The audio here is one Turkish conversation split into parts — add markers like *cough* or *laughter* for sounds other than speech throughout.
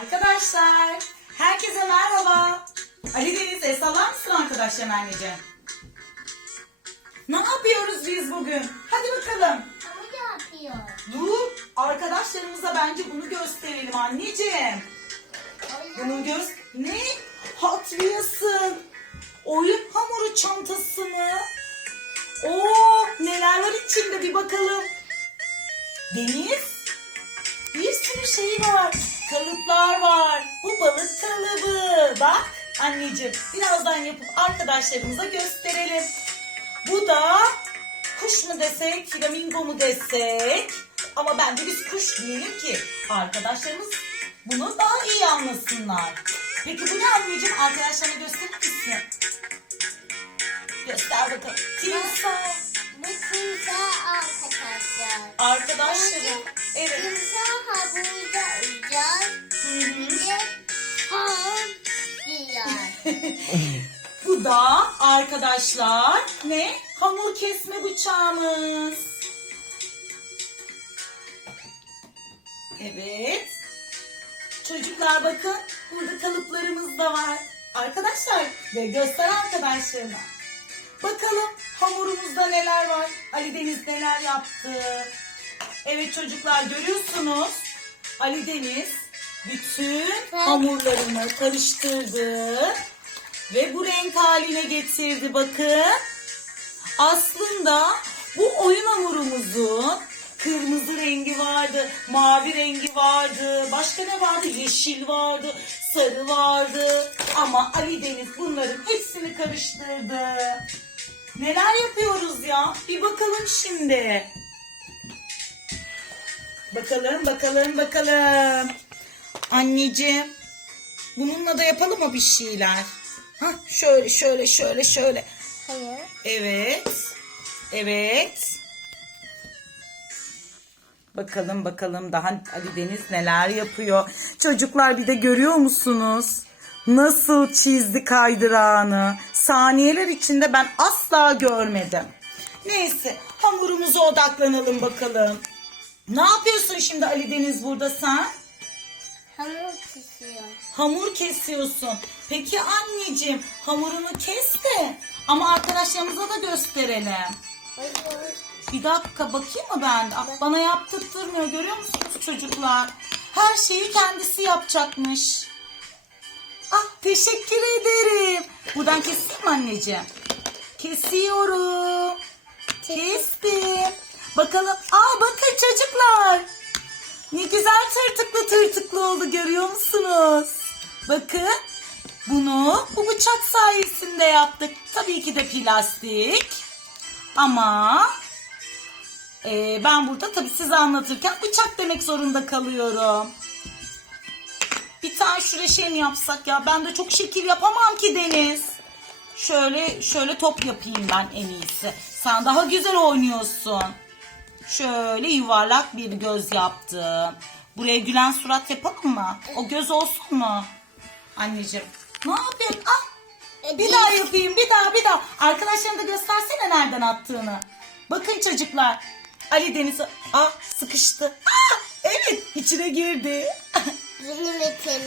Arkadaşlar, herkese merhaba. Ali Deniz, el sallar mısın arkadaşlar anneciğim? Ne yapıyoruz biz bugün? Hadi bakalım. Ama yapıyor. Dur, arkadaşlarımıza bence bunu gösterelim anneciğim. Bunu göz... Ne? Hot Wheels'ın oyun hamuru çantası mı? Oo, neler var içinde bir bakalım. Deniz, bir sürü şey var. Kalıplar var. Bu balık kalıbı. Bak anneciğim, birazdan yapıp arkadaşlarımıza gösterelim. Bu da kuş mu desek, flamingo mu desek? Ama bence biz kuş diyelim ki arkadaşlarımız bunu daha iyi anlasınlar. Peki bu ne anneciğim? Arkadaşlarına gösterir misin? Göster bakalım. Timsah. Bu timsah arkadaşlar. Arkadaşlarım. Evet. Timsah havuza hı. Ve ham diyor. *laughs* Bu da arkadaşlar ne? Hamur kesme bıçağımız. Evet. Çocuklar bakın burada kalıplarımız da var. Arkadaşlar ve göster arkadaşlarına. Bakalım hamurumuzda neler var. Ali Deniz neler yaptı. Evet çocuklar görüyorsunuz. Ali Deniz bütün hamurlarını karıştırdı. Ve bu renk haline getirdi bakın. Aslında bu oyun hamurumuzun kırmızı rengi vardı, mavi rengi vardı, başka ne vardı? Yeşil vardı, sarı vardı. Ama Ali Deniz bunların hepsini karıştırdı. Neler yapıyoruz ya? Bir bakalım şimdi. Bakalım, bakalım, bakalım. Anneciğim, bununla da yapalım mı bir şeyler? Hah, şöyle, şöyle, şöyle, şöyle. Hayır. Evet. Evet. Bakalım bakalım daha Ali Deniz neler yapıyor. Çocuklar bir de görüyor musunuz? Nasıl çizdi kaydırağını. Saniyeler içinde ben asla görmedim. Neyse hamurumuza odaklanalım bakalım. Ne yapıyorsun şimdi Ali Deniz burada sen? Hamur pişiyor. Hamur kesiyorsun. Peki anneciğim hamurunu kes de ama arkadaşlarımıza da gösterelim. Bir dakika bakayım mı ben? Ah, Bana yaptırtmıyor görüyor musunuz çocuklar? Her şeyi kendisi yapacakmış. Ah teşekkür ederim. Buradan keseyim mi anneciğim? Kesiyorum. Kestim. Bakalım. Çocuklar. Ne güzel tırtıklı tırtıklı oldu görüyor musunuz? Bakın. Bunu bu bıçak sayesinde yaptık. Tabii ki de plastik. Ama ee, ben burada tabii size anlatırken bıçak demek zorunda kalıyorum. Bir tane şuraya şey mi yapsak ya? Ben de çok şekil yapamam ki Deniz. Şöyle şöyle top yapayım ben en iyisi. Sen daha güzel oynuyorsun. Şöyle yuvarlak bir göz yaptım. Buraya gülen surat yapalım mı? O göz olsun mu? Anneciğim. Ne yapıyorsun? Ah bir daha yapayım bir daha bir daha. Arkadaşlarına da göstersene nereden attığını. Bakın çocuklar. Ali Deniz ah sıkıştı. Ah evet içine girdi.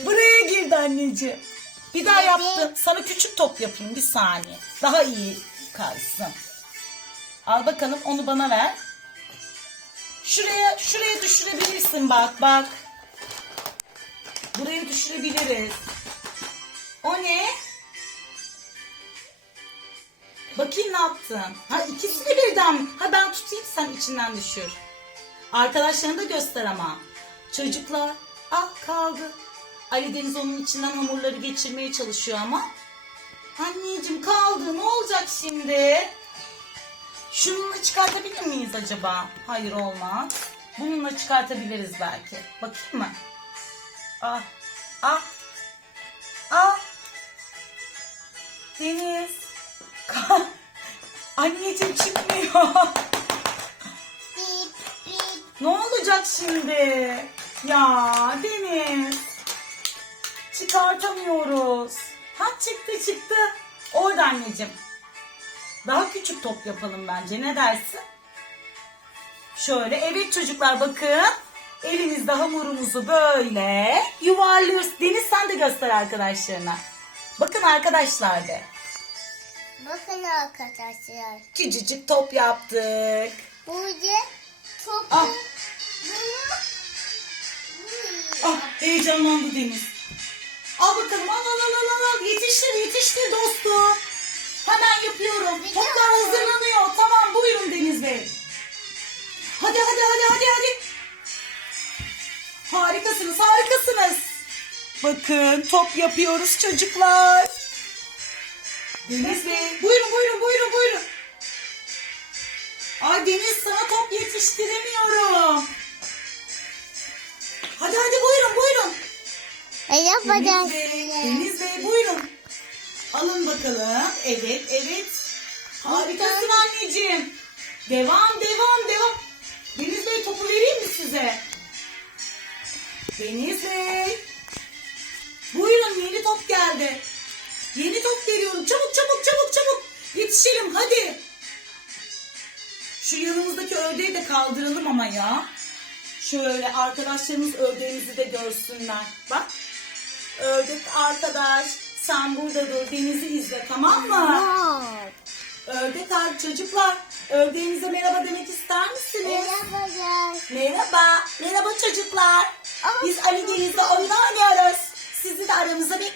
Buraya girdi anneciğim. Bir daha Evet. yaptım. Sana küçük top yapayım bir saniye. Daha iyi kaysın. Al bakalım onu bana ver. Şuraya şuraya düşürebilirsin bak bak. Buraya düşürebiliriz. O ne? Bakayım ne yaptın? Ha ikisi de birden. Ha ben tutayım sen içinden düşür. Arkadaşlarına da göster ama. Çocuklar ah kaldı. Ali Deniz onun içinden hamurları geçirmeye çalışıyor ama. Anneciğim kaldı ne olacak şimdi? Şununla çıkartabilir miyiz acaba? Hayır olmaz. Bununla çıkartabiliriz belki. Bakayım mı? Ah. Ah. Ah. Deniz. *laughs* Anneciğim çıkmıyor. Ne olacak şimdi? Ya Deniz. Çıkartamıyoruz. Ha çıktı çıktı. Orada anneciğim. Daha küçük top yapalım bence. Ne dersin? Şöyle evet çocuklar bakın. Elimizde hamurumuzu böyle yuvarlıyoruz. Deniz sen de göster arkadaşlarına. Bakın arkadaşlar de. Bakın arkadaşlar. Küçücük top yaptık. Burada topu Ah. bunu Ah heyecanlandı Deniz. Al bakalım al al al al al. Yetiştir yetiştir dostum. Hemen yapıyorum. Toplar hazırlanıyor. Tamam buyurun Deniz Bey. Hadi hadi hadi hadi hadi. Harikasınız harikasınız. Bakın top yapıyoruz çocuklar. Deniz Bey buyurun buyurun buyurun buyurun. Ay Deniz sana top yetiştiremiyorum. Hadi hadi buyurun buyurun. E yapacağız. Deniz Bey, Deniz Bey buyurun. Alın bakalım. Evet, evet. Harikasın anneciğim. Devam, devam, devam. Deniz Bey topu vereyim mi size? Deniz Bey. Buyurun yeni top geldi. Yeni top veriyorum. Çabuk çabuk çabuk çabuk. Yetişelim hadi. Şu yanımızdaki ördeği de kaldıralım ama ya. Şöyle arkadaşlarımız ördeğimizi de görsünler. Bak. Ördek arkadaş sen burada dur denizi izle tamam mı? Wow. Ördek ar- çocuklar ördeğimize merhaba demek ister misiniz? yapacağız. Merhaba. Merhaba çocuklar. Biz Ali Deniz'le oyun oynuyoruz. Sizi de aramıza bakalım.